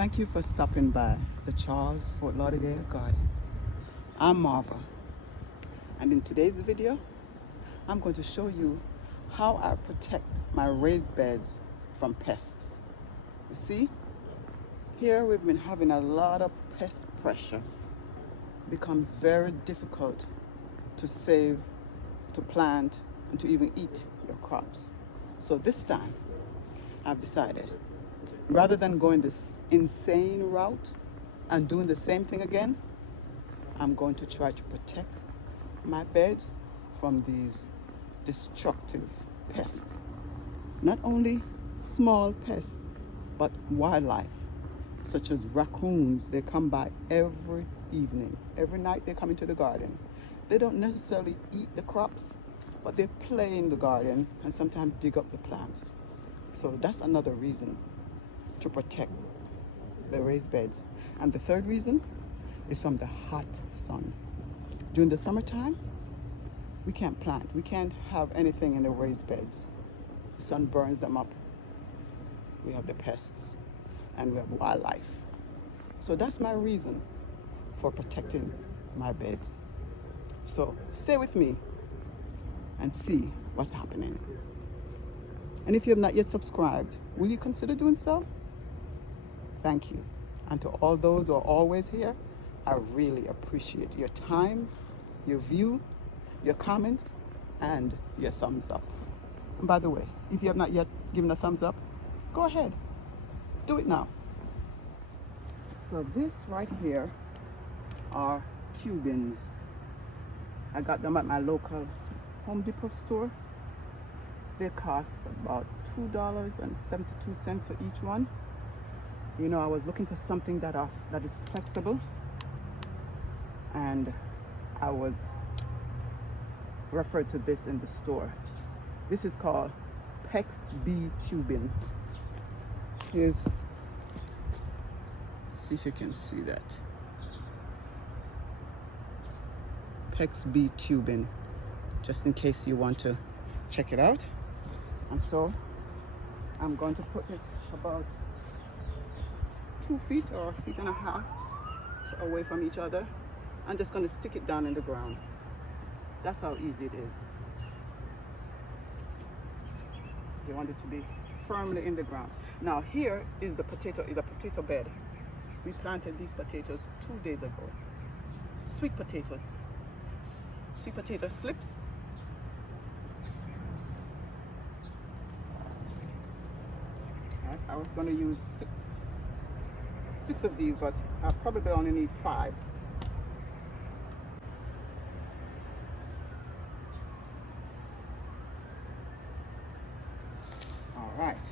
Thank you for stopping by the Charles Fort Lauderdale Garden. I'm Marva, and in today's video, I'm going to show you how I protect my raised beds from pests. You see, here we've been having a lot of pest pressure. It becomes very difficult to save, to plant, and to even eat your crops. So this time, I've decided, rather than going this insane route and doing the same thing again, I'm going to try to protect my bed from these destructive pests. Not only small pests, but wildlife, such as raccoons. They come by every evening. Every night they come into the garden. They don't necessarily eat the crops, but they play in the garden and sometimes dig up the plants. So that's another reason to protect the raised beds. And the third reason is from the hot sun. During the summertime, we can't plant. We can't have anything in the raised beds. The sun burns them up. We have the pests and we have wildlife. So that's my reason for protecting my beds. So stay with me and see what's happening. And if you have not yet subscribed, will you consider doing so? Thank you. And to all those who are always here, I really appreciate your time, your view, your comments, and your thumbs up. And by the way, if you have not yet given a thumbs up, go ahead. Do it now. So this right here are tubings. I got them at my local Home Depot store. They cost about $2.72 for each one. You know, I was looking for something that is flexible, and I was referred to this in the store. This is called Pest-Proof tubing. See if you can see that. Pest-Proof tubing, just in case you want to check it out. And so I'm going to put it about 2 feet or 1.5 feet away from each other. I'm just going to stick it down in the ground. That's how easy it is. You want it to be firmly in the ground. Now here is a potato bed. We planted these potatoes 2 days ago. Sweet potatoes. Sweet potato slips. I was going to use six of these, but I probably only need 5. All right.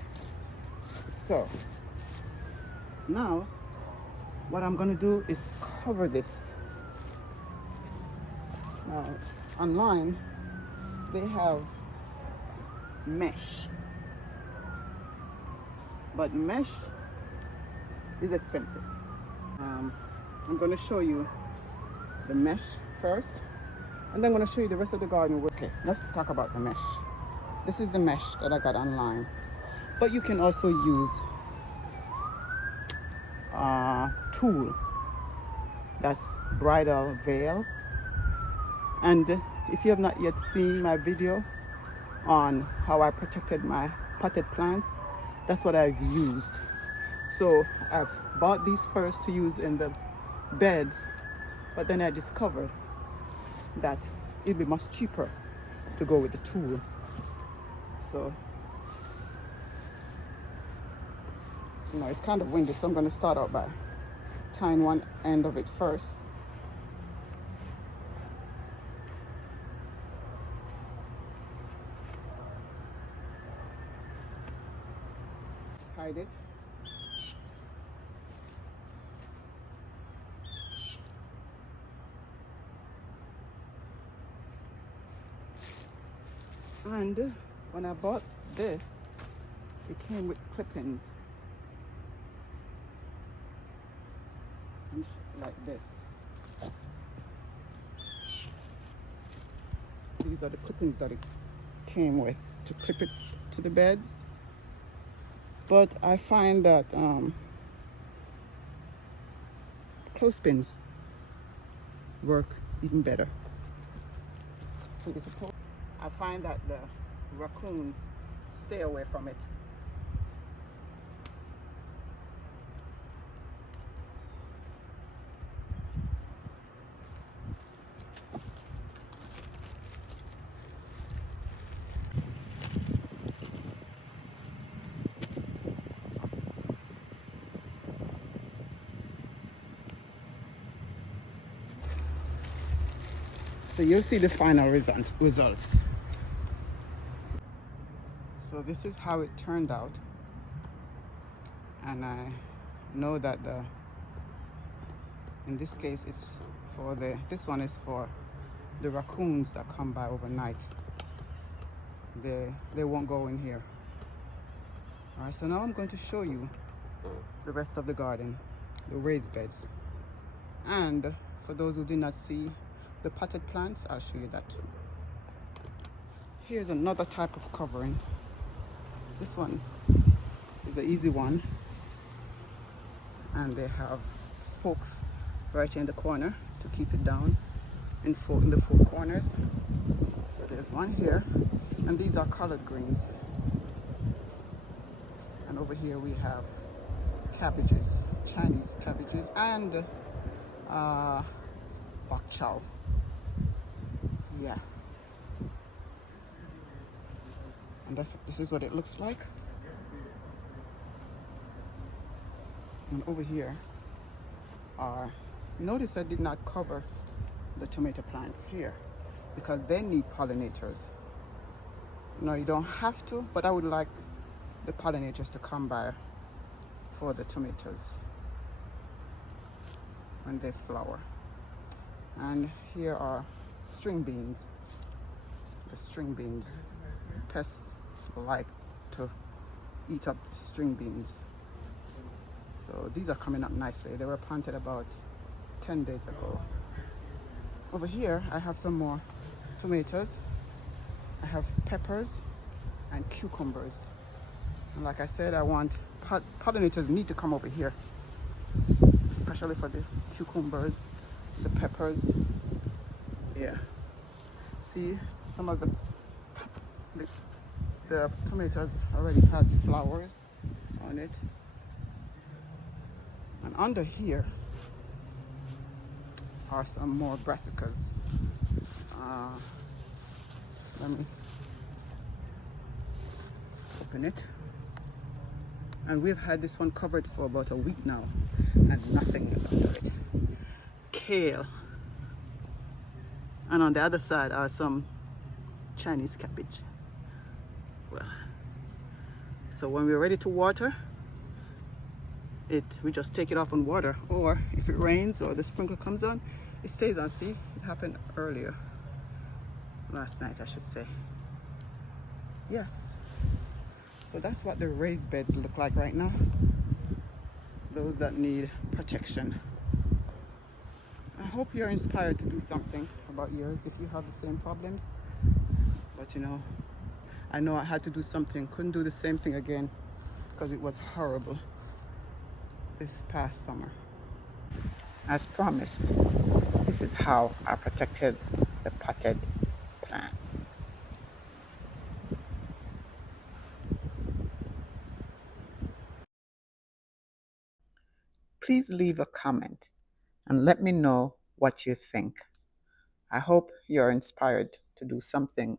So now what I'm going to do is cover this. Now online they have mesh, but mesh is expensive. I'm going to show you the mesh first, and then I'm going to show you the rest of the garden. Okay, let's talk about the mesh. This is the mesh that I got online, but you can also use a tool that's bridal veil. And if you have not yet seen my video on how I protected my potted plants, that's what I've used. So I've bought these first to use in the beds, but then I discovered that it'd be much cheaper to go with the tool. So, you know, it's kind of windy, so I'm going to start out by tying one end of it first. Tied it. And when I bought this, it came with clippings. Like this. These are the clippings that it came with to clip it to the bed. But I find that clothespins work even better. So you're supposed, I find that the raccoons stay away from it. So you'll see the final results. So this is how it turned out. And I know that in this case it's for this one is for the raccoons that come by overnight. They won't go in here. All right, so now I'm going to show you the rest of the garden, the raised beds. And for those who did not see the potted plants, I'll show you that too. Here's another type of covering. This one is an easy one, and they have spokes right in the corner to keep it down in the four corners. So there's one here, and these are collard greens. And over here we have cabbages, Chinese cabbages, and bok chow. Yeah. And this is what it looks like. And over here are, notice I did not cover the tomato plants here because they need pollinators. No, you don't have to, but I would like the pollinators to come by for the tomatoes when they flower. And here are string beans. The string beans. Pests like to eat up the string beans. So these are coming up nicely. They were planted about 10 days ago. Over here I have some more tomatoes. I have peppers and cucumbers. And like I said, I want pollinators need to come over here, especially for the cucumbers, the peppers. Yeah. See, some of the tomatoes already has flowers on it. And under here are some more brassicas. Let me open it. And we've had this one covered for about a week now, and nothing is under it. Kale. And on the other side are some Chinese cabbage as well. So when we're ready to water it, we just take it off on water, or if it rains or the sprinkler comes on, it stays on. See, it happened earlier, last night I should say. Yes. So that's what the raised beds look like right now. Those that need protection. I hope you're inspired to do something about yours if you have the same problems. But you know, I know I had to do something. Couldn't do the same thing again because it was horrible this past summer. As promised, this is how I protected the potted plants. Please leave a comment and let me know what you think. I hope you're inspired to do something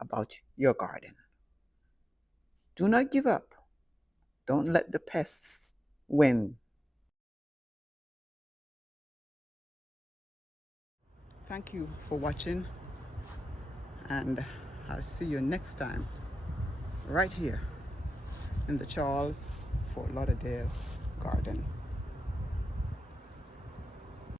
about your garden. Do not give up. Don't let the pests win. Thank you for watching, and I'll see you next time right here in the Charles Fort Lauderdale garden.